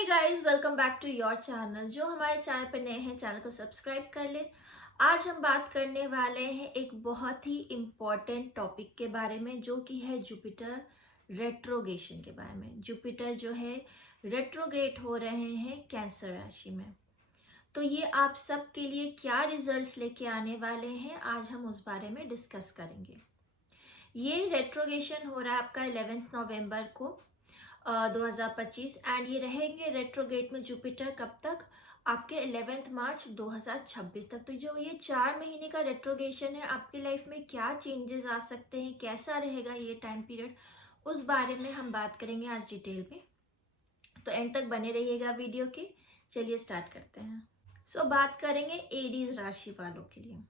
Hey guys, welcome back to your channel. जो हमारे channel पे नए हैं, चैनल को सब्सक्राइब कर ले। आज हम बात करने वाले हैं एक बहुत ही इम्पॉर्टेंट टॉपिक के बारे में, जो कि है जुपिटर रेट्रोगेशन के बारे में। जुपिटर जो है रेट्रोग्रेट हो रहे हैं कैंसर राशि में। तो ये आप सब के लिए क्या रिजल्ट्स लेके आने वाले हैं, आज हम उस बारे में डिस्कस करेंगे। ये रेट्रोगेशन हो रहा है आपका 11 नवंबर को 2025 एंड ये रहेंगे रेट्रोगेट में जुपिटर कब तक, आपके 11 मार्च 2026 तक। तो जो ये 4 महीने का रेट्रोगेशन है, आपकी लाइफ में क्या चेंजेस आ सकते हैं, कैसा रहेगा ये टाइम पीरियड, उस बारे में हम बात करेंगे आज डिटेल में। तो एंड तक बने रहिएगा वीडियो के। चलिए स्टार्ट करते हैं। बात करेंगे एरीज राशि वालों के लिए।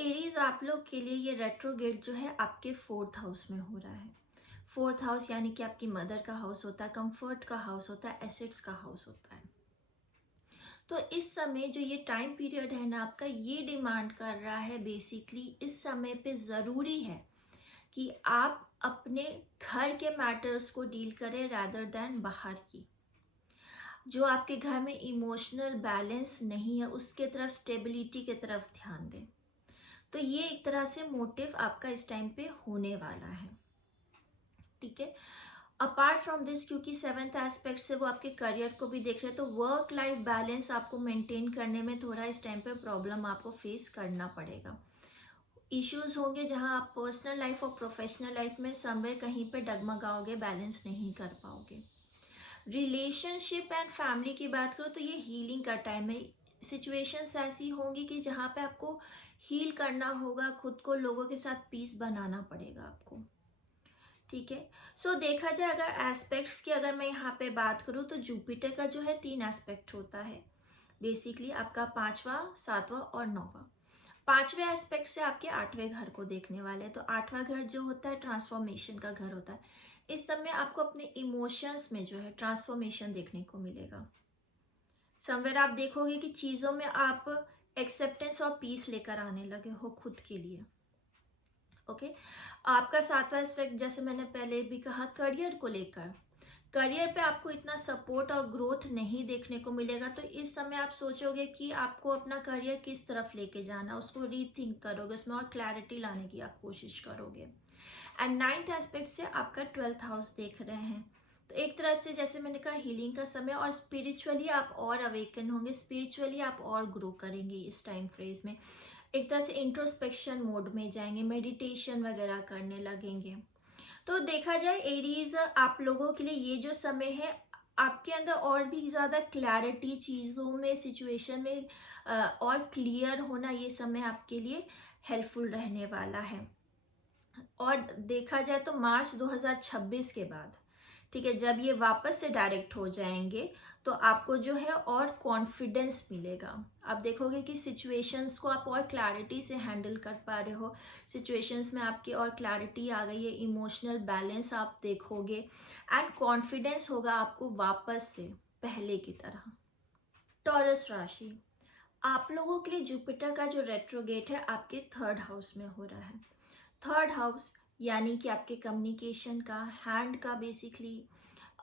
एरीज आप लोग के लिए ये रेट्रोगेट जो है आपके 4th हाउस में हो रहा है। 4th हाउस यानी कि आपकी मदर का हाउस होता है, कंफर्ट का हाउस होता है, एसेट्स का हाउस होता है। तो इस समय जो ये टाइम पीरियड है ना आपका, ये डिमांड कर रहा है बेसिकली, इस समय पे ज़रूरी है कि आप अपने घर के मैटर्स को डील करें रादर देन बाहर की। जो आपके घर में इमोशनल बैलेंस नहीं है, उसके तरफ, स्टेबिलिटी के तरफ ध्यान दें। तो ये एक तरह से मोटिव आपका इस टाइम पे होने वाला है, ठीक है। अपार्ट फ्रॉम दिस, क्योंकि 7th एस्पेक्ट से वो आपके करियर को भी देख रहे हैं, तो वर्क लाइफ बैलेंस आपको मेंटेन करने में थोड़ा इस टाइम पे प्रॉब्लम आपको फेस करना पड़ेगा। इश्यूज होंगे जहां आप पर्सनल लाइफ और प्रोफेशनल लाइफ में समवेयर कहीं पे डगमगाओगे, बैलेंस नहीं कर पाओगे। रिलेशनशिप एंड फैमिली की बात करो तो ये हीलिंग का टाइम है। सिचुएशंस ऐसी होंगी कि जहाँ पे आपको हील करना होगा, खुद को, लोगों के साथ पीस बनाना पड़ेगा आपको, ठीक है। देखा जाए अगर एस्पेक्ट्स की, अगर मैं यहाँ पे बात करूँ तो जुपिटर का जो है 3 एस्पेक्ट होता है बेसिकली, आपका 5वां, 7वां और 9वां। 5वें एस्पेक्ट से आपके 8वें घर को देखने वाले हैं। तो 8वां घर जो होता है ट्रांसफॉर्मेशन का घर होता है। इस समय आपको अपने इमोशंस में जो है ट्रांसफॉर्मेशन देखने को मिलेगा। समवेयर आप देखोगे कि चीज़ों में आप एक्सेप्टेंस और पीस लेकर आने लगे हो खुद के लिए, ओके। आपका 7वां एस्पेक्ट, जैसे मैंने पहले भी कहा, करियर को लेकर, करियर पे आपको इतना सपोर्ट और ग्रोथ नहीं देखने को मिलेगा। तो इस समय आप सोचोगे कि आपको अपना करियर किस तरफ लेके जाना, उसको रीथिंक करोगे, उसमें और क्लैरिटी लाने की आप कोशिश करोगे। एंड 9th एस्पेक्ट से आपका 12th हाउस देख रहे हैं। तो एक तरह से जैसे मैंने कहा, हीलिंग का समय, और स्पिरिचुअली आप और अवेकन होंगे, स्पिरिचुअली आप और ग्रो करेंगे इस टाइम फ्रेज में। एक तरह से इंट्रोस्पेक्शन मोड में जाएंगे, मेडिटेशन वगैरह करने लगेंगे। तो देखा जाए एरीज, आप लोगों के लिए ये जो समय है, आपके अंदर और भी ज़्यादा क्लैरिटी, चीज़ों में, सिचुएशन में और क्लियर होना, ये समय आपके लिए हेल्पफुल रहने वाला है। और देखा जाए तो मार्च 2026 के बाद, ठीक है, जब ये वापस से डायरेक्ट हो जाएंगे, तो आपको जो है और कॉन्फिडेंस मिलेगा। आप देखोगे कि सिचुएशंस को आप और क्लैरिटी से हैंडल कर पा रहे हो, सिचुएशंस में आपकी और क्लैरिटी आ गई है, इमोशनल बैलेंस आप देखोगे एंड कॉन्फिडेंस होगा आपको वापस से पहले की तरह। टॉरस राशि, आप लोगों के लिए जुपिटर का जो रेट्रोगेट है आपके 3rd हाउस में हो रहा है। 3rd हाउस यानी कि आपके कम्युनिकेशन का, हैंड का बेसिकली,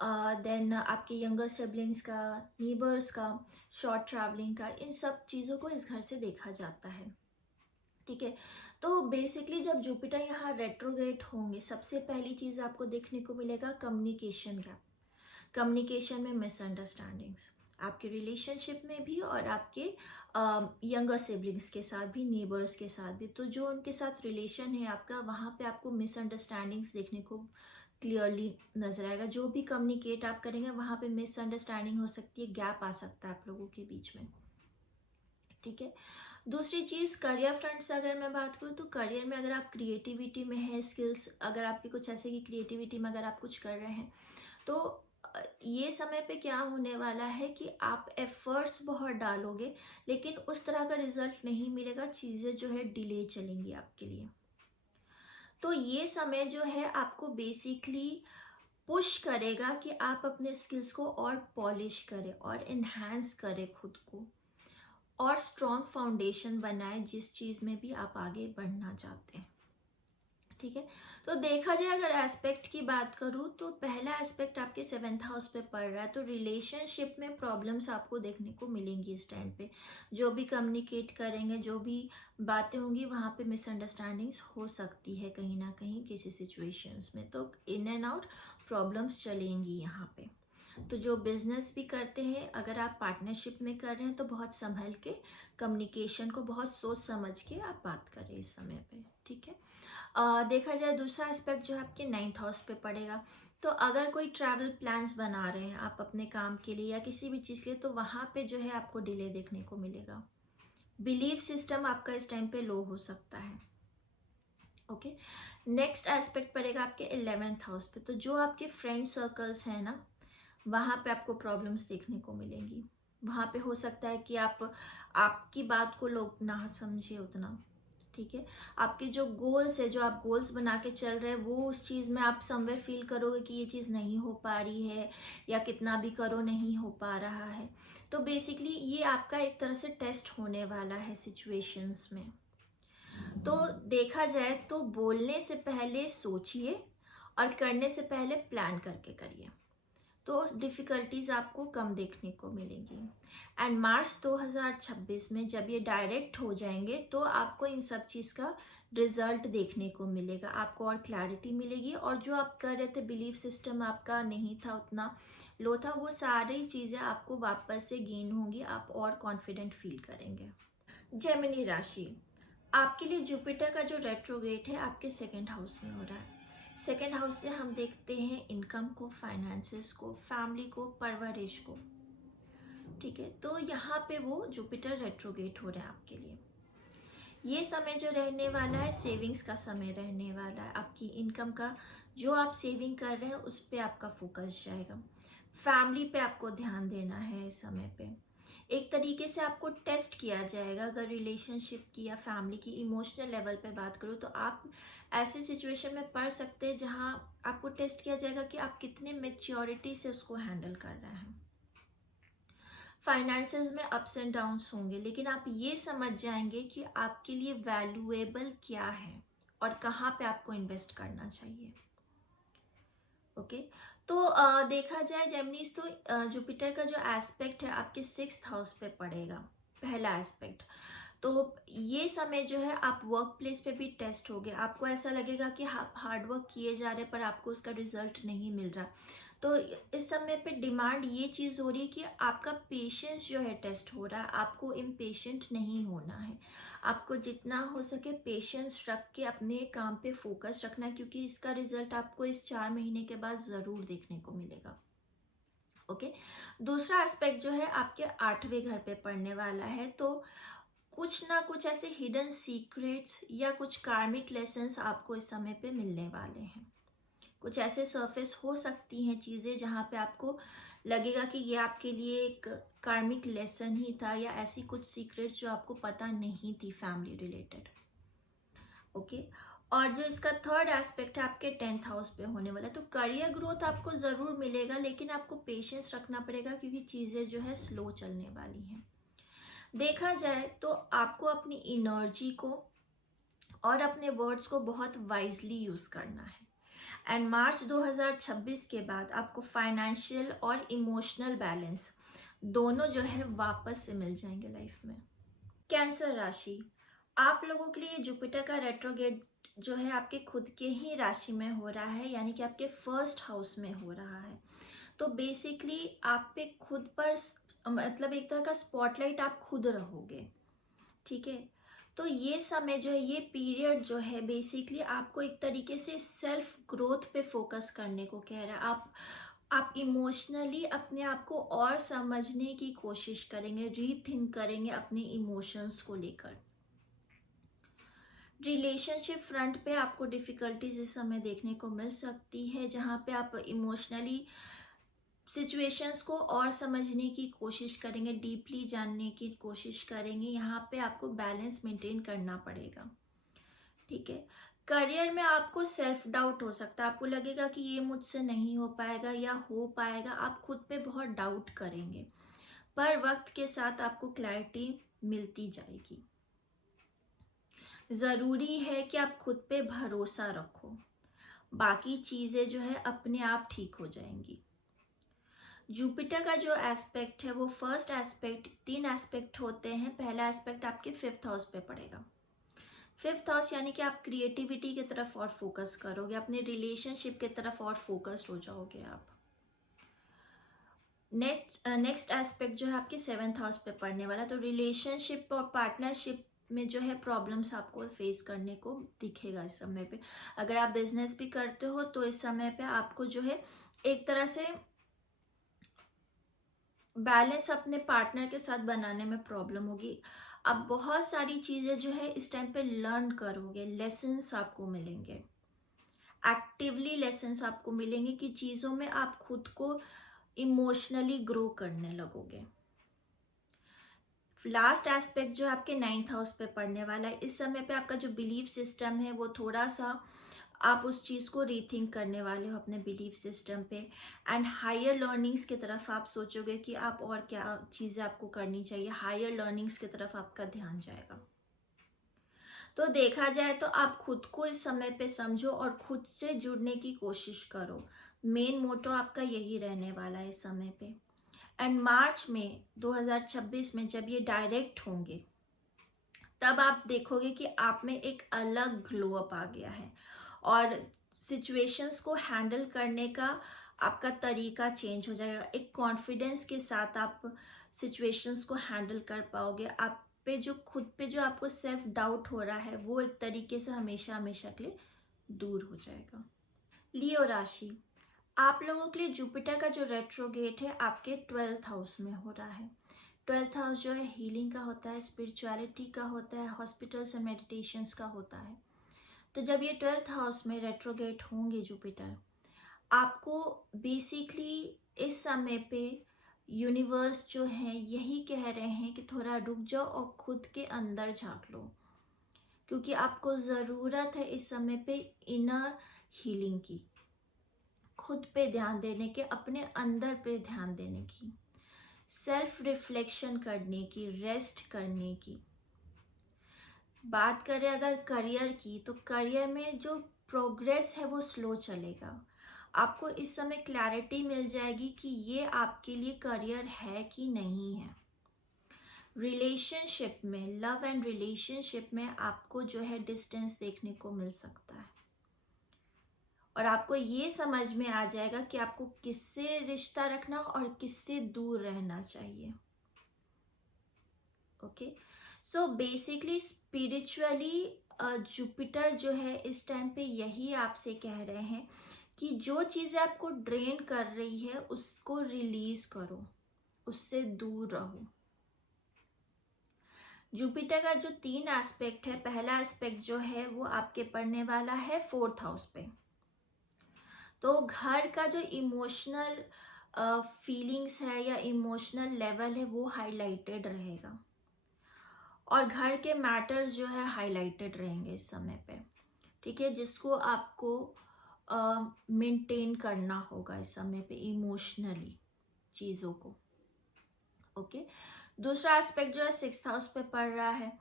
देन आपके यंगर सिबलिंग्स का, नीबर्स का, शॉर्ट ट्रैवलिंग का, इन सब चीज़ों को इस घर से देखा जाता है, ठीक है। तो बेसिकली जब जुपिटर यहाँ रेट्रोगेट होंगे, सबसे पहली चीज़ आपको देखने को मिलेगा कम्युनिकेशन गैप। कम्युनिकेशन में मिसअंडरस्टैंडिंग्स, आपके रिलेशनशिप में भी और आपके यंगर सिबलिंग्स के साथ भी, नेबर्स के साथ भी। तो जो उनके साथ रिलेशन है आपका, वहाँ पे आपको मिसअंडरस्टैंडिंग्स देखने को क्लियरली नजर आएगा। जो भी कम्युनिकेट आप करेंगे वहाँ पे मिसअंडरस्टैंडिंग हो सकती है, गैप आ सकता है आप लोगों के बीच में, ठीक है। दूसरी चीज़, करियर फ्रंट से अगर मैं बात करूँ तो करियर में अगर आप क्रिएटिविटी में है, स्किल्स अगर आपकी कुछ ऐसे कि क्रिएटिविटी में अगर आप कुछ कर रहे हैं, तो ये समय पे क्या होने वाला है कि आप एफर्ट्स बहुत डालोगे, लेकिन उस तरह का रिजल्ट नहीं मिलेगा, चीज़ें जो है डिले चलेंगी आपके लिए। तो ये समय जो है आपको बेसिकली पुश करेगा कि आप अपने स्किल्स को और पॉलिश करें और इन्हांस करें खुद को, और स्ट्रॉन्ग फाउंडेशन बनाएं जिस चीज़ में भी आप आगे बढ़ना चाहते हैं, ठीक है। तो देखा जाए अगर एस्पेक्ट की बात करूँ तो पहला एस्पेक्ट आपके 7th हाउस पे पड़ रहा है, तो रिलेशनशिप में प्रॉब्लम्स आपको देखने को मिलेंगी इस टाइम पे। जो भी कम्युनिकेट करेंगे, जो भी बातें होंगी, वहाँ पे मिसअंडरस्टैंडिंग्स हो सकती है कहीं ना कहीं किसी सिचुएशंस में, तो इन एंड आउट प्रॉब्लम्स चलेंगी यहाँ पे। तो जो बिजनेस भी करते हैं, अगर आप पार्टनरशिप में कर रहे हैं तो बहुत संभल के कम्युनिकेशन को बहुत सोच समझ के आप बात करें इस समय पे, ठीक है। देखा जाए दूसरा एस्पेक्ट जो है आपके 9th हाउस पे पड़ेगा, तो अगर कोई ट्रैवल प्लान्स बना रहे हैं आप अपने काम के लिए या किसी भी चीज़ के लिए, तो वहाँ पे जो है आपको डिले देखने को मिलेगा। बिलीफ सिस्टम आपका इस टाइम पे लो हो सकता है। ओके। नेक्स्ट एस्पेक्ट पड़ेगा आपके 11th हाउस पे, तो जो आपके फ्रेंड सर्कल्स हैं ना, वहाँ पे आपको प्रॉब्लम्स देखने को मिलेंगी। वहाँ पे हो सकता है कि आपकी बात को लोग ना समझे उतना, ठीक है। आपके जो गोल्स है, जो आप गोल्स बना के चल रहे हैं, वो उस चीज़ में आप समवेयर फील करोगे कि ये चीज़ नहीं हो पा रही है, या कितना भी करो नहीं हो पा रहा है। तो बेसिकली ये आपका एक तरह से टेस्ट होने वाला है सिचुएशंस में। तो देखा जाए तो बोलने से पहले सोचिए और करने से पहले प्लान करके करिए, तो डिफ़िकल्टीज आपको कम देखने को मिलेंगी। एंड मार्च 2026 में जब ये डायरेक्ट हो जाएंगे तो आपको इन सब चीज़ का रिजल्ट देखने को मिलेगा, आपको और क्लैरिटी मिलेगी, और जो आप कर रहे थे बिलीफ सिस्टम आपका नहीं था, उतना लो था, वो सारी चीज़ें आपको वापस से गेन होंगी, आप और कॉन्फिडेंट फील करेंगे। जेमिनी राशि, आपके लिए जुपिटर का जो रेट्रोग्रेड है आपके 2nd हाउस में हो रहा है। 2nd हाउस से हम देखते हैं इनकम को, फाइनेंसेस को, फैमिली को, परवरिश को, ठीक है। तो यहाँ पे वो जुपिटर रेट्रोग्रेड हो रहा है आपके लिए। ये समय जो रहने वाला है सेविंग्स का समय रहने वाला है, आपकी इनकम का जो आप सेविंग कर रहे हैं उस पर आपका फोकस जाएगा। फैमिली पे आपको ध्यान देना है इस समय पे। एक तरीके से आपको टेस्ट किया जाएगा, अगर रिलेशनशिप की या फैमिली की इमोशनल लेवल पे बात करूँ तो आप ऐसे सिचुएशन में पड़ सकते हैं जहाँ आपको टेस्ट किया जाएगा कि आप कितने मेच्योरिटी से उसको हैंडल कर रहे हैं। फाइनेंसेस में अप्स एंड डाउन्स होंगे, लेकिन आप ये समझ जाएंगे कि आपके लिए वैल्यूएबल क्या है और कहाँ पे आपको इन्वेस्ट करना चाहिए। ओके। तो देखा जाए जेमिनीज, तो जुपिटर का जो एस्पेक्ट है आपके 6th हाउस पे पड़ेगा, पहला एस्पेक्ट। तो ये समय जो है आप वर्क प्लेस पे भी टेस्ट हो गए, आपको ऐसा लगेगा कि आप हार्ड वर्क किए जा रहे पर आपको उसका रिजल्ट नहीं मिल रहा। तो इस समय पे डिमांड ये चीज़ हो रही है कि आपका पेशेंस जो है टेस्ट हो रहा है, आपको इम्पेशेंट नहीं होना है, आपको जितना हो सके पेशेंस रख के अपने काम पे फोकस रखना है, क्योंकि इसका रिजल्ट आपको इस 4 महीने के बाद ज़रूर देखने को मिलेगा। ओके। दूसरा एस्पेक्ट जो है आपके 8वें घर पे पड़ने वाला है, तो कुछ ना कुछ ऐसे हिडन सीक्रेट्स या कुछ कार्मिक लेसन्स आपको इस समय पे मिलने वाले हैं। कुछ ऐसे सरफेस हो सकती हैं चीज़ें जहाँ पे आपको लगेगा कि ये आपके लिए एक कार्मिक लेसन ही था, या ऐसी कुछ सीक्रेट्स जो आपको पता नहीं थी फैमिली रिलेटेड। ओके। और जो इसका थर्ड एस्पेक्ट है आपके 10th हाउस पे होने वाला है, तो करियर ग्रोथ आपको ज़रूर मिलेगा, लेकिन आपको पेशेंस रखना पड़ेगा क्योंकि चीज़ें जो है स्लो चलने वाली हैं। देखा जाए तो आपको अपनी एनर्जी को और अपने वर्ड्स को बहुत वाइजली यूज़ करना है। एंड मार्च 2026 के बाद आपको फाइनेंशियल और इमोशनल बैलेंस दोनों जो है वापस से मिल जाएंगे लाइफ में। कैंसर राशि, आप लोगों के लिए जुपिटर का रेट्रोग्रेड जो है आपके खुद के ही राशि में हो रहा है, यानी कि आपके 1st हाउस में हो रहा है। तो बेसिकली आप पे खुद पर मतलब एक तरह का स्पॉटलाइट आप खुद रहोगे, ठीक है। तो ये समय जो है, ये पीरियड जो है बेसिकली आपको एक तरीके से सेल्फ ग्रोथ पे फोकस करने को कह रहा है। आप इमोशनली अपने आप को और समझने की कोशिश करेंगे, रीथिंक करेंगे अपने इमोशंस को लेकर। रिलेशनशिप फ्रंट पे आपको डिफ़िकल्टीज इस समय देखने को मिल सकती है, जहाँ पे आप इमोशनली सिचुएशंस को और समझने की कोशिश करेंगे, डीपली जानने की कोशिश करेंगे। यहाँ पे आपको बैलेंस मेंटेन करना पड़ेगा, ठीक है। करियर में आपको सेल्फ डाउट हो सकता है, आपको लगेगा कि ये मुझसे नहीं हो पाएगा या हो पाएगा, आप खुद पे बहुत डाउट करेंगे, पर वक्त के साथ आपको क्लैरिटी मिलती जाएगी। ज़रूरी है कि आप खुद पे भरोसा रखो, बाकी चीज़ें जो है अपने आप ठीक हो जाएंगी। जुपिटर का जो एस्पेक्ट है वो फर्स्ट एस्पेक्ट, 3 एस्पेक्ट होते हैं। पहला एस्पेक्ट आपके 5th हाउस पे पड़ेगा। 5th हाउस यानी कि आप क्रिएटिविटी की तरफ और फोकस करोगे, अपने रिलेशनशिप की तरफ और फोकस्ड हो जाओगे आप। नेक्स्ट एस्पेक्ट जो है आपके 7th हाउस पे पड़ने वाला, तो रिलेशनशिप और पार्टनरशिप में जो है प्रॉब्लम्स आपको फेस करने को दिखेगा इस समय पे। अगर आप बिजनेस भी करते हो तो इस समय पे आपको जो है एक तरह से बैलेंस अपने पार्टनर के साथ बनाने में प्रॉब्लम होगी। आप बहुत सारी चीज़ें जो है इस टाइम पे लर्न करोगे, लेसन्स आपको मिलेंगे, एक्टिवली लेसन्स आपको मिलेंगे कि चीज़ों में आप खुद को इमोशनली ग्रो करने लगोगे। लास्ट एस्पेक्ट जो है आपके 9th हाउस पे पड़ने वाला है। इस समय पे आपका जो बिलीफ सिस्टम है वो थोड़ा सा आप उस चीज़ को रीथिंक करने वाले हो अपने बिलीफ सिस्टम पे, एंड हायर लर्निंग्स की तरफ आप सोचोगे कि आप और क्या चीज़ें आपको करनी चाहिए। हायर लर्निंग्स की तरफ आपका ध्यान जाएगा। तो देखा जाए तो आप खुद को इस समय पे समझो और खुद से जुड़ने की कोशिश करो। मेन मोटो आपका यही रहने वाला है इस समय पे। एंड मार्च में 2026 में जब ये डायरेक्ट होंगे तब आप देखोगे कि आप में एक अलग ग्लो अप आ गया है, और सिचुएशंस को हैंडल करने का आपका तरीका चेंज हो जाएगा। एक कॉन्फिडेंस के साथ आप सिचुएशंस को हैंडल कर पाओगे। आप पे जो खुद पे जो आपको सेल्फ डाउट हो रहा है वो एक तरीके से हमेशा हमेशा के लिए दूर हो जाएगा। लियो राशि, आप लोगों के लिए जुपिटर का जो रेट्रोगेट है आपके 12th हाउस में हो रहा है। 12th हाउस जो है हीलिंग का होता है, स्पिरिचुअलिटी का होता है, हॉस्पिटल्स एंड मेडिटेशंस का होता है। तो जब ये 12th हाउस में रेट्रोगेट होंगे जुपिटर, आपको बेसिकली इस समय पे यूनिवर्स जो है यही कह रहे हैं कि थोड़ा रुक जाओ और खुद के अंदर झांक लो, क्योंकि आपको ज़रूरत है इस समय पे इनर हीलिंग की, खुद पे ध्यान देने के, अपने अंदर पे ध्यान देने की, सेल्फ रिफ्लेक्शन करने की, रेस्ट करने की। बात करें अगर करियर की, तो करियर में जो प्रोग्रेस है वो स्लो चलेगा। आपको इस समय क्लैरिटी मिल जाएगी कि ये आपके लिए करियर है कि नहीं है। रिलेशनशिप में, लव एंड रिलेशनशिप में आपको जो है डिस्टेंस देखने को मिल सकता है, और आपको ये समझ में आ जाएगा कि आपको किससे रिश्ता रखना और किससे दूर रहना चाहिए। Okay, so basically spiritually Jupiter जो है इस टाइम पे यही आपसे कह रहे हैं कि जो चीज़ें आपको ड्रेन कर रही है उसको रिलीज करो, उससे दूर रहो। जुपिटर का जो 3 एस्पेक्ट है, पहला एस्पेक्ट जो है वो आपके पढ़ने वाला है 4th हाउस पे। तो घर का जो इमोशनल फीलिंग्स है या इमोशनल लेवल है वो हाईलाइटेड रहेगा, और घर के मैटर्स जो है हाईलाइटेड रहेंगे इस समय पे। ठीक है, जिसको आपको मेंटेन करना होगा इस समय पे इमोशनली चीज़ों को। ओके, दूसरा एस्पेक्ट जो है 6th हाउस पे पड़ रहा है,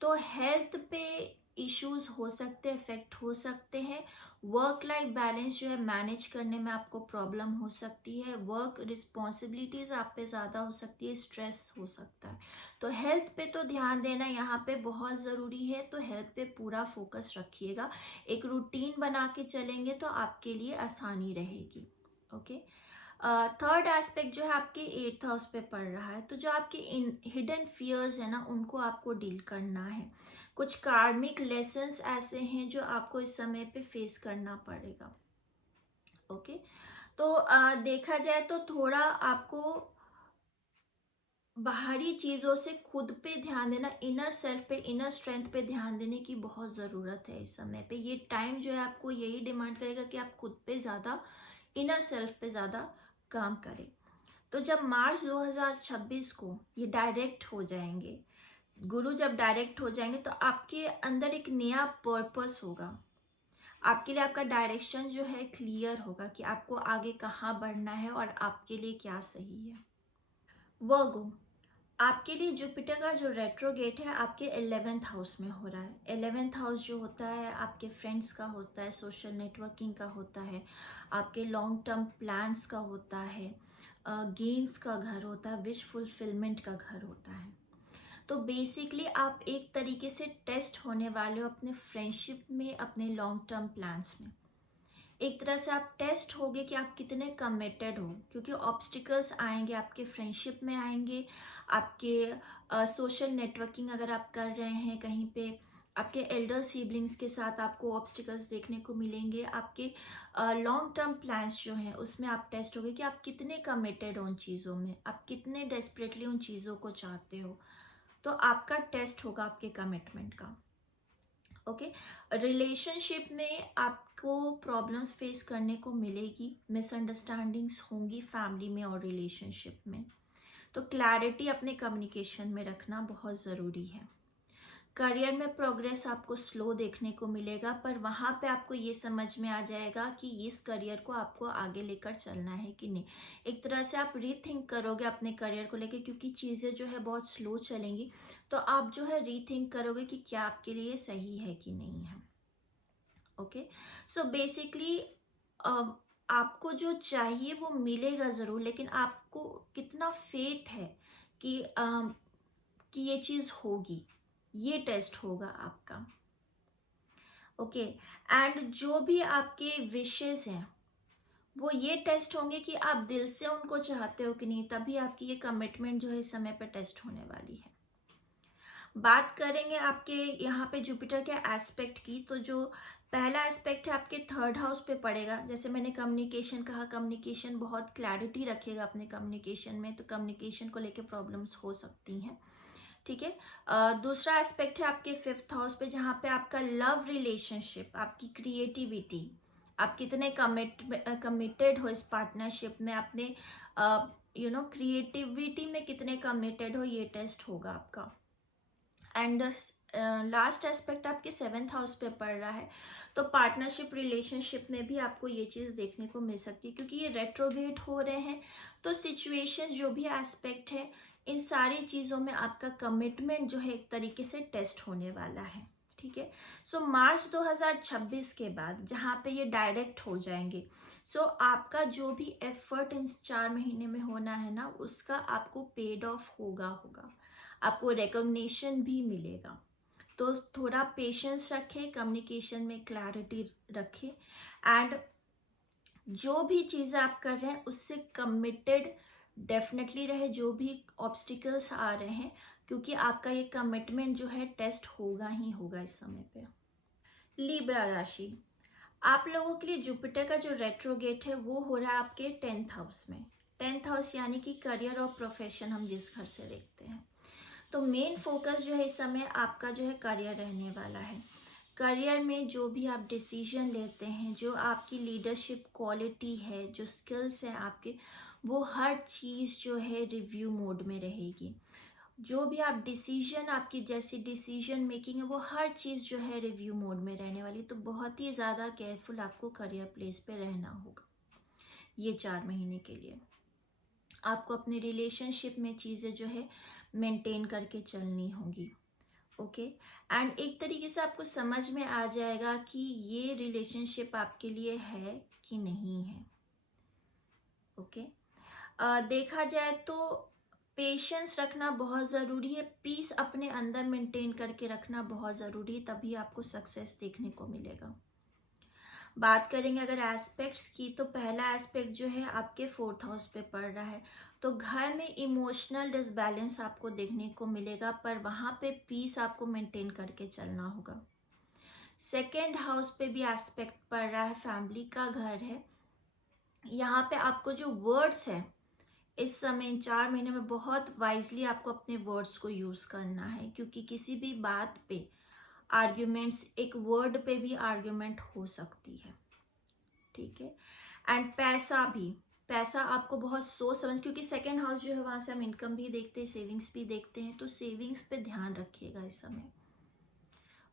तो हेल्थ पे इश्यूज हो सकते हैं, इफेक्ट हो सकते हैं। वर्क लाइफ बैलेंस जो है मैनेज करने में आपको प्रॉब्लम हो सकती है, वर्क रिस्पॉन्सिबिलिटीज आप पे ज़्यादा हो सकती है, स्ट्रेस हो सकता है। तो हेल्थ पे तो ध्यान देना यहाँ पे बहुत ज़रूरी है, तो हेल्थ पे पूरा फोकस रखिएगा। एक रूटीन बना के चलेंगे तो आपके लिए आसानी रहेगी। ओके, थर्ड एस्पेक्ट जो है आपके 8th हाउस पे पड़ रहा है, तो जो आपके हिडन फियर्स है ना उनको आपको डील करना है। कुछ कार्मिक लेसन्स ऐसे हैं जो आपको इस समय पे फेस करना पड़ेगा। ओके, तो देखा जाए तो थोड़ा आपको बाहरी चीज़ों से खुद पे ध्यान देना, इनर सेल्फ पे, इनर स्ट्रेंथ पे ध्यान देने की बहुत ज़रूरत है इस समय पे। ये टाइम जो है आपको यही डिमांड करेगा कि आप खुद पे ज़्यादा, इनर सेल्फ पे ज़्यादा काम करें। तो जब मार्च 2026 को ये डायरेक्ट हो जाएंगे, गुरु जब डायरेक्ट हो जाएंगे, तो आपके अंदर एक नया पर्पस होगा। आपके लिए आपका डायरेक्शन जो है क्लियर होगा कि आपको आगे कहाँ बढ़ना है और आपके लिए क्या सही है। वर्गो, आपके लिए जुपिटर का जो रेट्रोगेट है आपके 11th हाउस में हो रहा है। 11th हाउस जो होता है आपके फ्रेंड्स का होता है, सोशल नेटवर्किंग का होता है, आपके लॉन्ग टर्म प्लान्स का होता है, गेन्स का घर होता है, विश फुलफिलमेंट का घर होता है। तो बेसिकली आप एक तरीके से टेस्ट होने वाले हो अपने फ्रेंडशिप में, अपने लॉन्ग टर्म प्लान्स में। एक तरह से आप टेस्ट होगे कि आप कितने कमिटेड हो, क्योंकि ऑब्स्टिकल्स आएंगे, आपके फ्रेंडशिप में आएंगे, आपके सोशल नेटवर्किंग अगर आप कर रहे हैं कहीं पे, आपके एल्डर सिबलिंग्स के साथ आपको ऑब्स्टिकल्स देखने को मिलेंगे, आपके लॉन्ग टर्म प्लान्स जो हैं उसमें आप टेस्ट होगे कि आप कितने कमिटेड हो उन चीज़ों में, आप कितने डेस्परेटली उन चीज़ों को चाहते हो। तो आपका टेस्ट होगा आपके कमिटमेंट का। ओके, रिलेशनशिप में आपको प्रॉब्लम्स फेस करने को मिलेगी, मिसअंडरस्टैंडिंग्स होंगी फैमिली में और रिलेशनशिप में। तो क्लैरिटी अपने कम्युनिकेशन में रखना बहुत ज़रूरी है। करियर में प्रोग्रेस आपको स्लो देखने को मिलेगा, पर वहाँ पे आपको ये समझ में आ जाएगा कि इस करियर को आपको आगे लेकर चलना है कि नहीं। एक तरह से आप रीथिंक करोगे अपने करियर को लेके, क्योंकि चीज़ें जो है बहुत स्लो चलेंगी, तो आप जो है रीथिंक करोगे कि क्या आपके लिए सही है कि नहीं है। ओके, सो बेसिकली आपको जो चाहिए वो मिलेगा ज़रूर, लेकिन आपको कितना फेथ है कि कि ये चीज़ होगी, ये टेस्ट होगा आपका। ओके, एंड जो भी आपके विशेस हैं वो ये टेस्ट होंगे कि आप दिल से उनको चाहते हो कि नहीं, तभी आपकी ये कमिटमेंट जो है इस समय पर टेस्ट होने वाली है। बात करेंगे आपके यहाँ पे जुपिटर के एस्पेक्ट की, तो जो पहला एस्पेक्ट है आपके 3rd हाउस पे पड़ेगा। जैसे मैंने कम्युनिकेशन कहा, कम्युनिकेशन बहुत क्लैरिटी रखिएगा अपने कम्युनिकेशन में, तो कम्युनिकेशन को लेके प्रॉब्लम्स हो सकती हैं। ठीक है, दूसरा एस्पेक्ट है आपके 5th हाउस पे, जहाँ पे आपका लव रिलेशनशिप, आपकी क्रिएटिविटी, आप कितने कमिटेड हो इस पार्टनरशिप में, अपने क्रिएटिविटी में कितने कमिटेड हो, ये टेस्ट होगा आपका। एंड लास्ट एस्पेक्ट आपके 7th हाउस पे पड़ रहा है, तो पार्टनरशिप रिलेशनशिप में भी आपको ये चीज़ देखने को मिल सकती है, क्योंकि ये रेट्रोगेट हो रहे हैं। तो सिचुएशन जो भी एस्पेक्ट है, इन सारी चीज़ों में आपका कमिटमेंट जो है एक तरीके से टेस्ट होने वाला है। ठीक है, सो मार्च 2026 के बाद जहाँ पे ये डायरेक्ट हो जाएंगे, सो आपका जो भी एफर्ट इन 4 महीने में होना है ना, उसका आपको पेड ऑफ होगा, आपको रिकॉग्निशन भी मिलेगा। तो थोड़ा पेशेंस रखें, कम्युनिकेशन में क्लैरिटी रखें, एंड जो भी चीज़ें आप कर रहे हैं उससे कमिटेड डेफिनेटली रहे, जो भी ऑब्स्टिकल्स आ रहे हैं, क्योंकि आपका ये कमिटमेंट जो है टेस्ट होगा ही होगा इस समय पे। लिब्रा राशि, आप लोगों के लिए जुपिटर का जो रेट्रोगेट है वो हो रहा है आपके 10th हाउस में। 10th हाउस यानी कि करियर और प्रोफेशन हम जिस घर से देखते हैं, तो मेन फोकस जो है इस समय आपका जो है करियर रहने वाला है। करियर में जो भी आप डिसीजन लेते हैं, जो आपकी लीडरशिप क्वालिटी है, जो स्किल्स हैं आपके, वो हर चीज़ जो है रिव्यू मोड में रहेगी। जो भी आप डिसीजन, आपकी जैसी डिसीजन मेकिंग है, वो हर चीज़ जो है रिव्यू मोड में रहने वाली। तो बहुत ही ज़्यादा केयरफुल आपको करियर प्लेस पे रहना होगा ये 4 महीने के लिए। आपको अपने रिलेशनशिप में चीज़ें जो है मेंटेन करके चलनी होगी। ओके, एंड एक तरीके से आपको समझ में आ जाएगा कि ये रिलेशनशिप आपके लिए है कि नहीं है। ओके, देखा जाए तो पेशेंस रखना बहुत ज़रूरी है, पीस अपने अंदर मेंटेन करके रखना बहुत ज़रूरी है, तभी आपको सक्सेस देखने को मिलेगा। बात करेंगे अगर एस्पेक्ट्स की, तो पहला एस्पेक्ट जो है आपके 4th हाउस पे पड़ रहा है, तो घर में इमोशनल डिसबैलेंस आपको देखने को मिलेगा, पर वहाँ पे पीस आपको मेंटेन करके चलना होगा। 2nd हाउस पे भी एस्पेक्ट पड़ रहा है, फैमिली का घर है। यहाँ पे आपको जो वर्ड्स है इस समय इन 4 महीने में बहुत वाइजली आपको अपने वर्ड्स को यूज़ करना है, क्योंकि किसी भी बात पे आर्ग्यूमेंट्स, एक वर्ड पे भी आर्ग्यूमेंट हो सकती है। ठीक है, एंड पैसा भी, पैसा आपको बहुत सोच समझ, क्योंकि 2nd हाउस जो है वहाँ से हम इनकम भी देखते हैं, सेविंग्स भी देखते हैं, तो सेविंग्स पे ध्यान रखिएगा इस समय।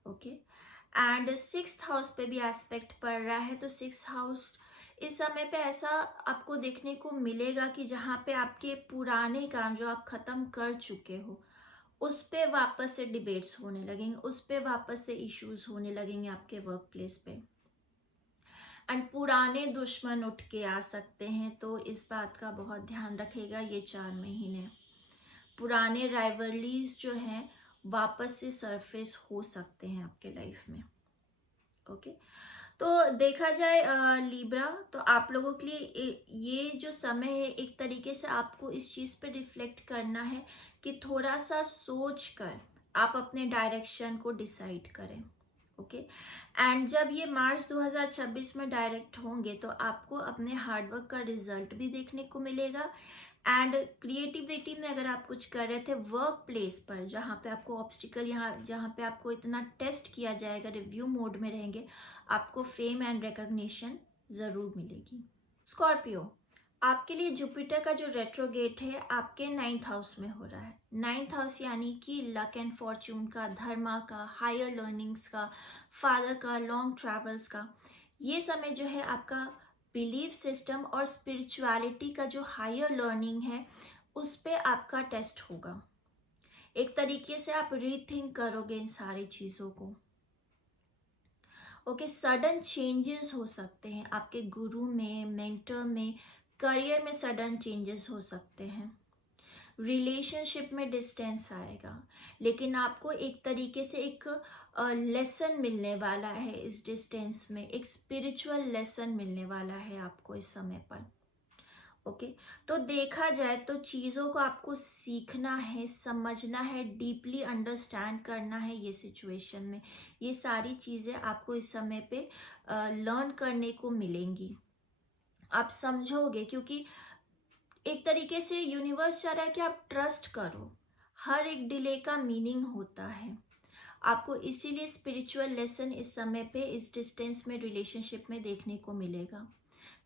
ओके, एंड 6th हाउस पे भी एस्पेक्ट पड़ रहा है, तो 6th हाउस इस समय पे ऐसा आपको देखने को मिलेगा कि जहाँ पे आपके पुराने काम जो आप ख़त्म कर चुके हो, उस पे वापस से डिबेट्स होने लगेंगे, उस पे वापस से इश्यूज होने लगेंगे आपके वर्क प्लेस पे, एंड पुराने दुश्मन उठ के आ सकते हैं। तो इस बात का बहुत ध्यान रखेगा ये 4 महीने। पुराने राइवलरीज जो हैं वापस से सरफेस हो सकते हैं आपके लाइफ में। ओके, तो देखा जाए लिब्रा, तो आप लोगों के लिए ये जो समय है, एक तरीके से आपको इस चीज़ पे रिफ्लेक्ट करना है कि थोड़ा सा सोच कर आप अपने डायरेक्शन को डिसाइड करें। ओके, एंड जब ये मार्च 2026 में डायरेक्ट होंगे तो आपको अपने हार्डवर्क का रिजल्ट भी देखने को मिलेगा। एंड क्रिएटिविटी में अगर आप कुछ कर रहे थे वर्क प्लेस पर, जहाँ पे आपको ऑब्स्टिकल, यहाँ जहाँ पे आपको इतना टेस्ट किया जाएगा, रिव्यू मोड में रहेंगे, आपको फेम एंड रिकॉग्निशन ज़रूर मिलेगी। स्कॉर्पियो, आपके लिए जुपिटर का जो रेट्रोगेट है आपके 9th हाउस में हो रहा है। 9th हाउस यानी कि लक एंड फॉर्च्यून का, धर्मा का, हायर लर्निंग्स का, फादर का, लॉन्ग ट्रैवल्स का। ये समय जो है आपका बिलीफ सिस्टम और स्पिरिचुअलिटी का जो हायर लर्निंग है उस पे आपका टेस्ट होगा। एक तरीके से आप रीथिंक करोगे इन सारी चीज़ों को। ओके, सडन चेंजेस हो सकते हैं आपके गुरु में, मेंटर में, करियर में सडन चेंजेस हो सकते हैं। रिलेशनशिप में डिस्टेंस आएगा, लेकिन आपको एक तरीके से एक लेसन मिलने वाला है इस डिस्टेंस में, एक स्पिरिचुअल लेसन मिलने वाला है आपको इस समय पर। ओके, तो देखा जाए तो चीज़ों को आपको सीखना है, समझना है, डीपली अंडरस्टैंड करना है। ये सिचुएशन में ये सारी चीज़ें आपको इस समय पे लर्न करने को मिलेंगी, आप समझोगे, क्योंकि एक तरीके से यूनिवर्स चाह रहा है कि आप ट्रस्ट करो। हर एक डिले का मीनिंग होता है। आपको इसीलिए स्पिरिचुअल लेसन इस समय पे इस डिस्टेंस में, रिलेशनशिप में देखने को मिलेगा।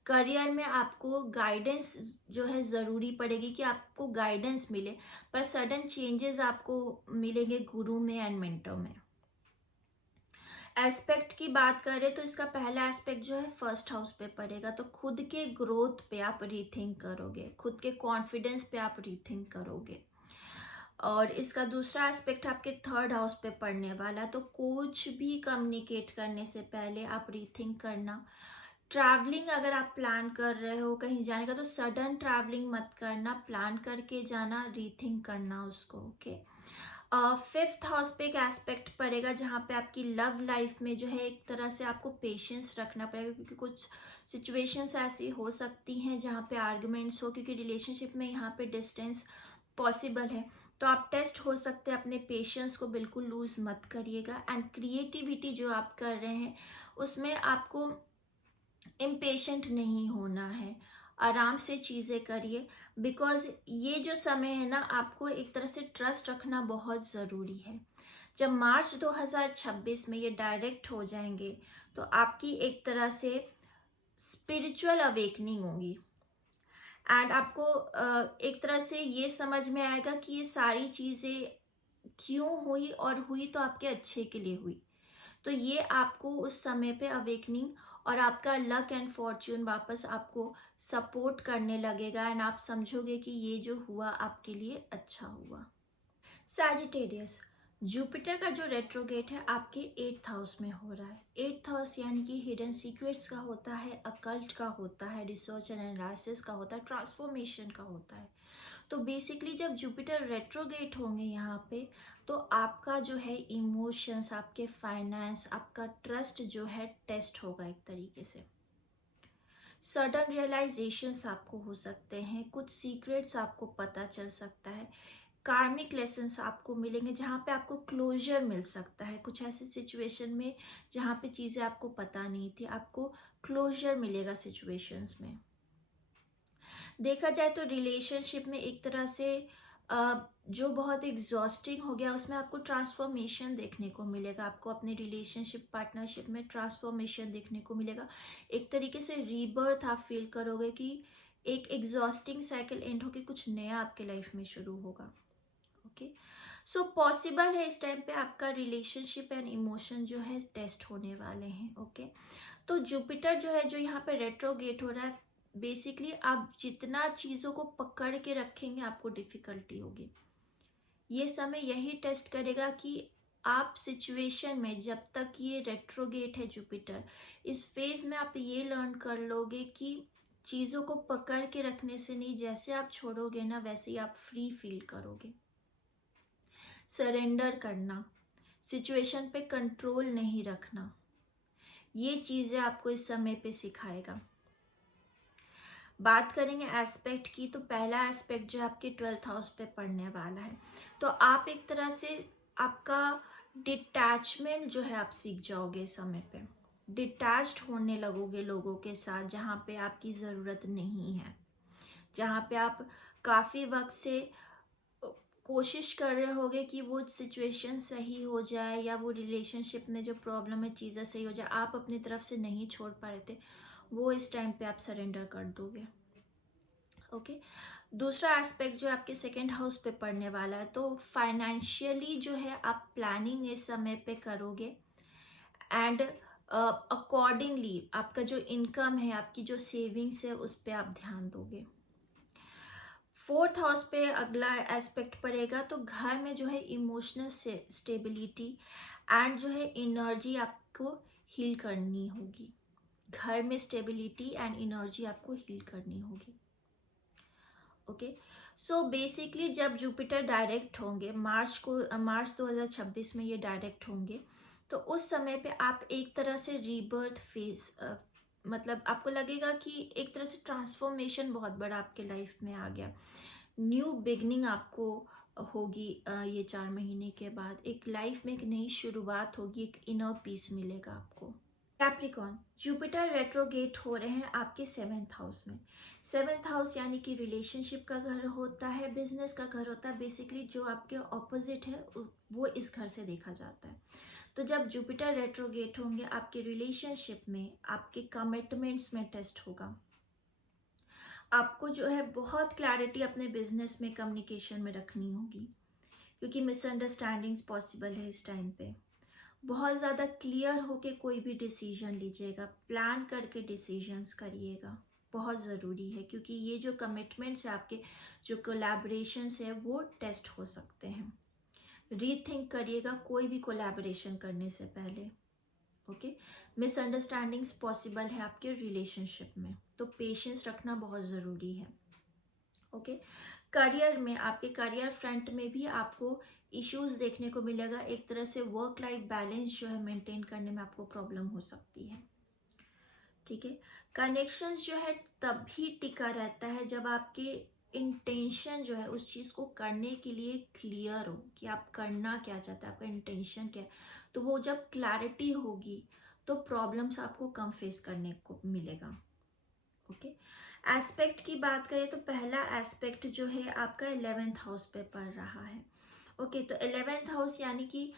करियर में आपको गाइडेंस जो है ज़रूरी पड़ेगी कि आपको गाइडेंस मिले, पर सडन चेंजेस आपको मिलेंगे गुरु में एंड मेंटर में। एस्पेक्ट की बात करें तो इसका पहला एस्पेक्ट जो है 1st हाउस पे पड़ेगा, तो खुद के ग्रोथ पे आप रीथिंक करोगे, खुद के कॉन्फिडेंस पे आप रीथिंक करोगे। और इसका दूसरा एस्पेक्ट आपके 3rd हाउस पे पड़ने वाला, तो कुछ भी कम्युनिकेट करने से पहले आप रीथिंक करना। ट्रैवलिंग अगर आप प्लान कर रहे हो कहीं जाने का, तो सडन ट्रैवलिंग मत करना, प्लान करके जाना, रीथिंक करना उसको। ओके, 5th हाउस पे एक एस्पेक्ट पड़ेगा जहाँ पे आपकी लव लाइफ में जो है एक तरह से आपको पेशेंस रखना पड़ेगा, क्योंकि कुछ सिचुएशंस ऐसी हो सकती हैं जहाँ पे आर्गुमेंट्स हो, क्योंकि रिलेशनशिप में यहाँ पे डिस्टेंस पॉसिबल है। तो आप टेस्ट हो सकते हैं, अपने पेशेंस को बिल्कुल लूज मत करिएगा। एंड क्रिएटिविटी जो आप कर रहे हैं उसमें आपको इम्पेशेंट नहीं होना है, आराम से चीज़ें करिए, बिकॉज ये जो समय है ना, आपको एक तरह से ट्रस्ट रखना बहुत ज़रूरी है। जब मार्च 2026 में ये डायरेक्ट हो जाएंगे तो आपकी एक तरह से स्पिरिचुअल अवेकनिंग होगी, एंड आपको एक तरह से ये समझ में आएगा कि ये सारी चीज़ें क्यों हुई, और हुई तो आपके अच्छे के लिए हुई। तो ये आपको उस समय पे अवेकनिंग और आपका लक एंड फॉर्च्यून वापस आपको सपोर्ट करने लगेगा, एंड आप समझोगे कि ये जो हुआ आपके लिए अच्छा हुआ। सैजिटेरियस, जुपिटर का जो रेट्रोगेट है आपके 8th हाउस में हो रहा है। 8th हाउस यानी कि हिडन सीक्रेट्स का होता है, अकल्ट का होता है, रिसर्च एंड एनालिसिस का होता है, ट्रांसफॉर्मेशन का होता है। तो बेसिकली जब जुपिटर रेट्रोगेट होंगे यहाँ पे, तो आपका जो है इमोशंस, आपके फाइनेंस, आपका ट्रस्ट जो है टेस्ट होगा एक तरीके से। सडन रियलाइजेशंस आपको हो सकते हैं, कुछ सीक्रेट्स आपको पता चल सकता है, कार्मिक लेसन्स आपको मिलेंगे जहाँ पे आपको क्लोजर मिल सकता है। कुछ ऐसे सिचुएशन में जहाँ पे चीज़ें आपको पता नहीं थी, आपको क्लोजर मिलेगा सिचुएशंस में। देखा जाए तो रिलेशनशिप में एक तरह से जो बहुत एग्जॉस्टिंग हो गया उसमें आपको ट्रांसफॉर्मेशन देखने को मिलेगा, आपको अपने रिलेशनशिप पार्टनरशिप में ट्रांसफॉर्मेशन देखने को मिलेगा। एक तरीके से रीबर्थ आप फील करोगे कि एक एग्जॉस्टिंग साइकिल एंड होके कुछ नया आपके लाइफ में शुरू होगा। ओके, सो पॉसिबल है इस टाइम पे आपका रिलेशनशिप एंड इमोशन जो है टेस्ट होने वाले हैं। ओके, तो जुपिटर जो है, जो यहाँ पे रेट्रोगेट हो रहा है, बेसिकली आप जितना चीज़ों को पकड़ के रखेंगे आपको डिफिकल्टी होगी। ये समय यही टेस्ट करेगा कि आप सिचुएशन में, जब तक ये रेट्रोगेट है जुपिटर, इस फेज में आप ये लर्न कर लोगे कि चीज़ों को पकड़ के रखने से नहीं, जैसे आप छोड़ोगे ना वैसे ही आप फ्री फील करोगे। सरेंडर करना, सिचुएशन पे कंट्रोल नहीं रखना, ये चीज़ें आपको इस समय पे सिखाएगा। बात करेंगे एस्पेक्ट की, तो पहला एस्पेक्ट जो है आपके 12th हाउस पे पड़ने वाला है। तो आप एक तरह से आपका डिटैचमेंट जो है आप सीख जाओगे इस समय पे। डिटैच्ड होने लगोगे लोगों के साथ जहाँ पे आपकी ज़रूरत नहीं है, जहाँ पे आप काफ़ी वक्त से कोशिश कर रहे होगे कि वो सिचुएशन सही हो जाए, या वो रिलेशनशिप में जो प्रॉब्लम है चीज़ें सही हो जाए, आप अपनी तरफ से नहीं छोड़ पा रहे थे, वो इस टाइम पे आप सरेंडर कर दोगे। ओके, दूसरा एस्पेक्ट जो आपके सेकेंड हाउस पे पड़ने वाला है, तो फाइनेंशियली जो है आप प्लानिंग इस समय पे करोगे, एंड अकॉर्डिंगली आपका जो इनकम है, आपकी जो सेविंग्स है, उस पर आप ध्यान दोगे। फोर्थ हाउस पे अगला एस्पेक्ट पड़ेगा, तो घर में जो है इमोशनल स्टेबिलिटी एंड जो है एनर्जी आपको हील करनी होगी। घर में स्टेबिलिटी एंड एनर्जी आपको हील करनी होगी। ओके, सो बेसिकली जब जुपिटर डायरेक्ट होंगे मार्च 2026 में ये डायरेक्ट होंगे, तो उस समय पे आप एक तरह से रीबर्थ फेज, मतलब आपको लगेगा कि एक तरह से ट्रांसफॉर्मेशन बहुत बड़ा आपके लाइफ में आ गया। न्यू बिगनिंग आपको होगी, ये 4 महीने के बाद एक लाइफ में एक नई शुरुआत होगी, एक इनर पीस मिलेगा आपको। कैप्रिकॉन, जुपिटर रेट्रोगेट हो रहे हैं आपके 7th हाउस में। 7th हाउस यानी कि रिलेशनशिप का घर होता है, बिजनेस का घर होता है, बेसिकली जो आपके ऑपोजिट है वो इस घर से देखा जाता है। तो जब जुपिटर रेट्रोगेट होंगे आपके रिलेशनशिप में, आपके कमिटमेंट्स में टेस्ट होगा। आपको जो है बहुत क्लैरिटी अपने बिजनेस में, कम्युनिकेशन में रखनी होगी, क्योंकि मिसअंडरस्टैंडिंग्स पॉसिबल है इस टाइम पे। बहुत ज़्यादा क्लियर होके कोई भी डिसीजन लीजिएगा, प्लान करके डिसीजंस करिएगा, बहुत ज़रूरी है, क्योंकि ये जो कमिटमेंट्स है आपके, जो कोलैबोरेशंस है, वो टेस्ट हो सकते हैं। रीथिंक करिएगा कोई भी कोलैबोरेशन करने से पहले। ओके, मिसअंडरस्टैंडिंग्स पॉसिबल है आपके रिलेशनशिप में, तो पेशेंस रखना बहुत ज़रूरी है। ओके, करियर में, आपके करियर फ्रंट में भी आपको इश्यूज देखने को मिलेगा। एक तरह से वर्क लाइफ बैलेंस जो है मेंटेन करने में आपको प्रॉब्लम हो सकती है। ठीक है, कनेक्शंस जो है तभी टिका रहता है जब आपके इंटेंशन जो है उस चीज़ को करने के लिए क्लियर हो कि आप करना क्या चाहते हैं, आपका इंटेंशन क्या है। तो वो जब क्लैरिटी होगी तो प्रॉब्लम्स आपको कम फेस करने को मिलेगा। ओके, एस्पेक्ट की बात करें तो पहला एस्पेक्ट जो है आपका 11th हाउस पे पड़ रहा है। ओके, तो 11th हाउस यानी कि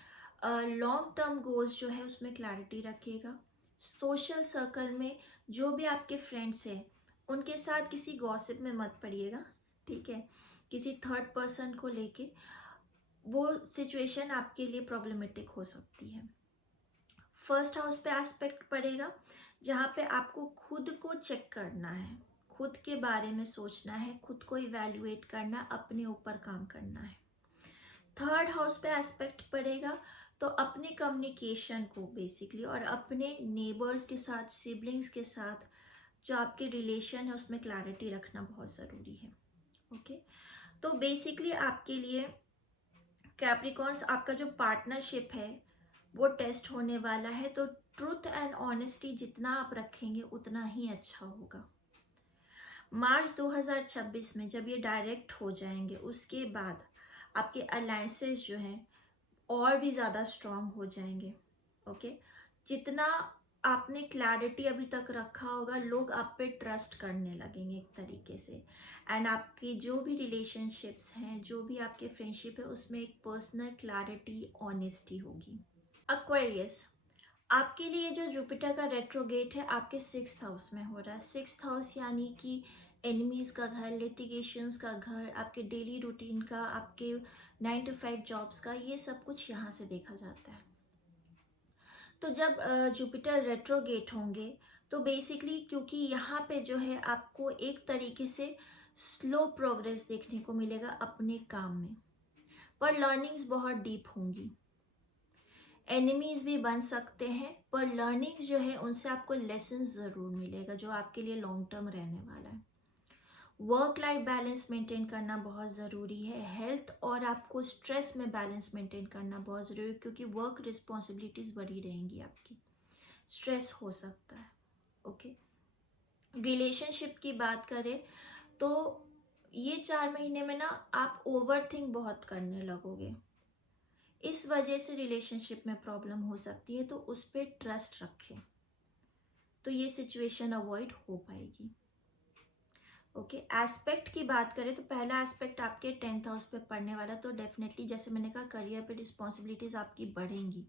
लॉन्ग टर्म गोल्स जो है उसमें क्लैरिटी रखिएगा। सोशल सर्कल में जो भी आपके फ्रेंड्स हैं उनके साथ किसी गॉसिप में मत पड़िएगा, ठीक है, किसी थर्ड पर्सन को लेके, वो सिचुएशन आपके लिए प्रॉब्लमेटिक हो सकती है। फर्स्ट हाउस पे एस्पेक्ट पड़ेगा जहाँ पे आपको खुद को चेक करना है, खुद के बारे में सोचना है, खुद को इवैल्यूएट करना, अपने ऊपर काम करना है। थर्ड हाउस पे एस्पेक्ट पड़ेगा, तो अपने कम्युनिकेशन को बेसिकली, और अपने नेबर्स के साथ, सिबलिंग्स के साथ जो आपके रिलेशन है उसमें क्लैरिटी रखना बहुत ज़रूरी है। ओके, तो बेसिकली आपके लिए कैप्रिकॉन्स, आपका जो पार्टनरशिप है वो टेस्ट होने वाला है, तो ट्रूथ एंड ऑनेस्टी जितना आप रखेंगे उतना ही अच्छा होगा। मार्च 2026 में जब ये डायरेक्ट हो जाएंगे उसके बाद आपके अलायंसेस जो हैं और भी ज़्यादा स्ट्रॉन्ग हो जाएंगे। ओके, जितना आपने क्लैरिटी अभी तक रखा होगा, लोग आप पे ट्रस्ट करने लगेंगे एक तरीके से, एंड आपकी जो भी रिलेशनशिप्स हैं, जो भी आपके फ्रेंडशिप है, उसमें एक पर्सनल क्लैरिटी, ऑनेस्टी होगी। एक्वेरियस, आपके लिए जो जुपिटर का रेट्रोगेट है आपके 6th हाउस में हो रहा है। 6th हाउस यानी कि एनिमीज़ का घर, लिटिगेशंस का घर, आपके डेली रूटीन का, आपके 9 to 5 जॉब्स का, ये सब कुछ यहाँ से देखा जाता है। तो जब जुपिटर रेट्रोगेट होंगे तो बेसिकली क्योंकि यहाँ पे जो है आपको एक तरीके से स्लो प्रोग्रेस देखने को मिलेगा अपने काम में, पर लर्निंग्स बहुत डीप होंगी। एनिमीज भी बन सकते हैं, पर लर्निंग्स जो है उनसे आपको लेसन ज़रूर मिलेगा जो आपके लिए लॉन्ग टर्म रहने वाला है। वर्क लाइफ बैलेंस मेंटेन करना बहुत ज़रूरी है। हेल्थ और आपको स्ट्रेस में बैलेंस मेंटेन करना बहुत ज़रूरी है, क्योंकि वर्क रिस्पॉन्सिबिलिटीज़ बढ़ी रहेंगी, आपकी स्ट्रेस हो सकता है। ओके, रिलेशनशिप की बात करें तो ये 4 महीने में ना आप ओवर थिंक बहुत करने लगोगे, इस वजह से रिलेशनशिप में प्रॉब्लम हो सकती है, तो उस पर ट्रस्ट रखें तो ये सिचुएशन अवॉइड हो पाएगी। ओके, एस्पेक्ट की बात करें तो पहला एस्पेक्ट आपके 10th हाउस पे पड़ने वाला, तो डेफिनेटली जैसे मैंने कहा करियर पे रिस्पॉन्सिबिलिटीज आपकी बढ़ेंगी।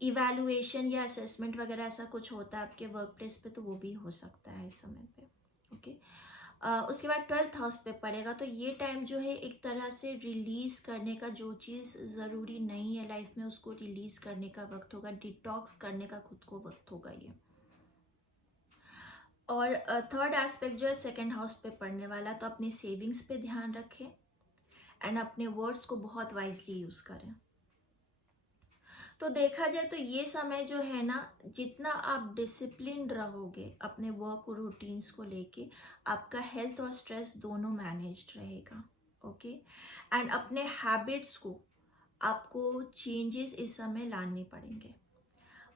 इवैल्यूएशन या असेसमेंट वगैरह ऐसा कुछ होता है आपके वर्क प्लेस पे, तो वो भी हो सकता है इस समय पे। ओके, उसके बाद 12th हाउस पे पड़ेगा, तो ये टाइम जो है एक तरह से रिलीज करने का, जो चीज़ ज़रूरी नहीं है लाइफ में उसको रिलीज करने का वक्त होगा, डिटॉक्स करने का खुद को वक्त होगा ये। और थर्ड एस्पेक्ट जो है 2nd हाउस पे पड़ने वाला, तो अपनी सेविंग्स पे ध्यान रखें एंड अपने वर्ड्स को बहुत वाइजली यूज़ करें। तो देखा जाए तो ये समय जो है ना, जितना आप डिसिप्लिन्ड रहोगे अपने वर्क रूटीन्स को लेके, आपका हेल्थ और स्ट्रेस दोनों मैनेज्ड रहेगा। ओके, एंड अपने हैबिट्स को आपको चेंजेस इस समय लाने पड़ेंगे।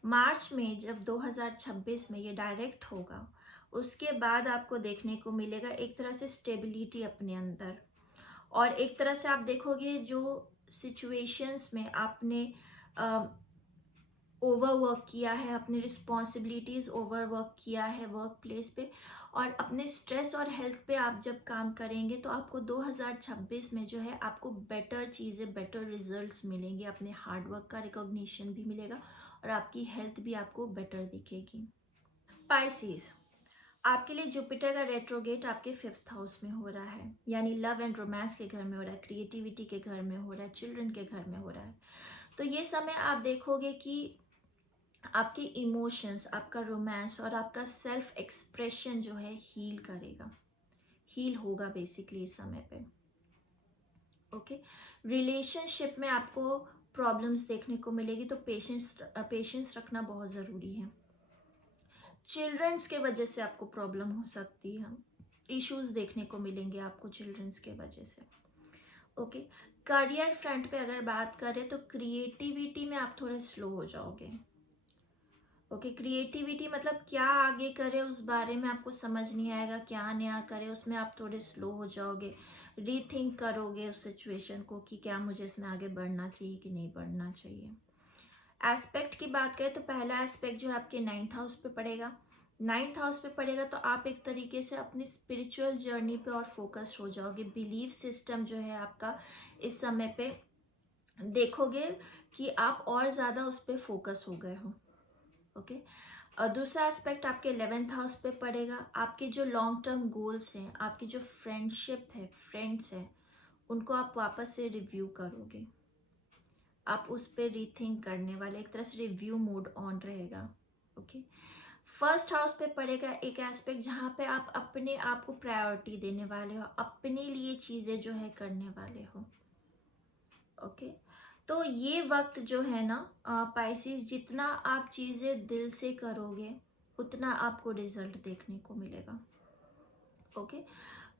मार्च में जब 2026 में ये डायरेक्ट होगा, उसके बाद आपको देखने को मिलेगा एक तरह से स्टेबिलिटी अपने अंदर, और एक तरह से आप देखोगे जो सिचुएशंस में आपने ओवरवर्क किया है, अपनी रिस्पॉन्सिबिलिटीज़ ओवरवर्क किया है वर्क प्लेस पे, और अपने स्ट्रेस और हेल्थ पे आप जब काम करेंगे तो आपको 2026 में जो है आपको बेटर चीज़ें, बेटर रिजल्ट्स मिलेंगे, अपने हार्डवर्क का रिकॉग्निशन भी मिलेगा और आपकी हेल्थ भी आपको बेटर दिखेगी। पाइसेस, आपके लिए जुपिटर का रेट्रोगेट आपके 5th हाउस में हो रहा है, यानी लव एंड रोमांस के घर में हो रहा है, क्रिएटिविटी के घर में हो रहा है, चिल्ड्रन के घर में हो रहा है। तो ये समय आप देखोगे कि आपके इमोशंस, आपका रोमांस और आपका सेल्फ एक्सप्रेशन जो है हील करेगा, हील होगा बेसिकली इस समय पे। ओके, रिलेशनशिप में आपको प्रॉब्लम्स देखने को मिलेगी, तो पेशेंस रखना बहुत ज़रूरी है। चिल्ड्रंस के वजह से आपको प्रॉब्लम हो सकती है, इश्यूज देखने को मिलेंगे आपको चिल्ड्रंस के वजह से। ओके, करियर फ्रंट पे अगर बात करें तो क्रिएटिविटी में आप थोड़े स्लो हो जाओगे। ओके, क्रिएटिविटी मतलब क्या आगे करे उस बारे में आपको समझ नहीं आएगा, क्या नया करे उसमें आप थोड़े स्लो हो जाओगे, रीथिंक करोगे उस सिचुएशन को कि क्या मुझे इसमें आगे बढ़ना चाहिए कि नहीं बढ़ना चाहिए। एस्पेक्ट की बात करें तो पहला एस्पेक्ट जो है आपके 9th हाउस पे पड़ेगा। 9th हाउस पे पड़ेगा तो आप एक तरीके से अपनी स्पिरिचुअल जर्नी पे और फोकस्ड हो जाओगे। बिलीफ सिस्टम जो है आपका इस समय पे देखोगे कि आप और ज़्यादा उस पर फोकस हो गए हो। ओके, और दूसरा एस्पेक्ट आपके 11th हाउस पे पड़ेगा। आपके जो लॉन्ग टर्म गोल्स हैं, आपकी जो फ्रेंडशिप है, फ्रेंड्स हैं, उनको आप वापस से रिव्यू करोगे, आप उस पर रीथिंक करने वाले, एक तरह से रिव्यू मोड ऑन रहेगा। ओके, फर्स्ट हाउस पे पड़ेगा एक एस्पेक्ट जहाँ पे आप अपने आप को प्रायोरिटी देने वाले हो, अपने लिए चीज़ें जो है करने वाले हो। ओके, तो ये वक्त जो है ना पाइसेस, जितना आप चीज़ें दिल से करोगे उतना आपको रिजल्ट देखने को मिलेगा। ओके,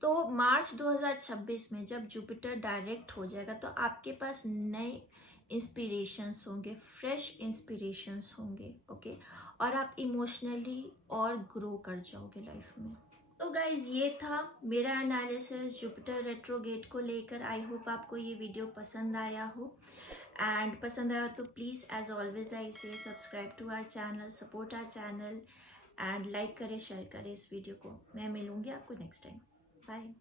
तो मार्च 2026 में जब जुपिटर डायरेक्ट हो जाएगा तो आपके पास नए इंस्पिरेशंस होंगे, फ्रेश इंस्पिरेशंस होंगे। ओके, और आप इमोशनली और ग्रो कर जाओगे लाइफ में। तो गाइज, ये था मेरा एनालिसिस जुपिटर रेट्रोगेट को लेकर। आई होप आपको ये वीडियो पसंद आया हो, एंड पसंद आया तो please as always I say subscribe to our channel, support our channel, and like करें, शेयर करें इस वीडियो को। मैं मिलूंगी आपको नेक्स्ट टाइम। बाय।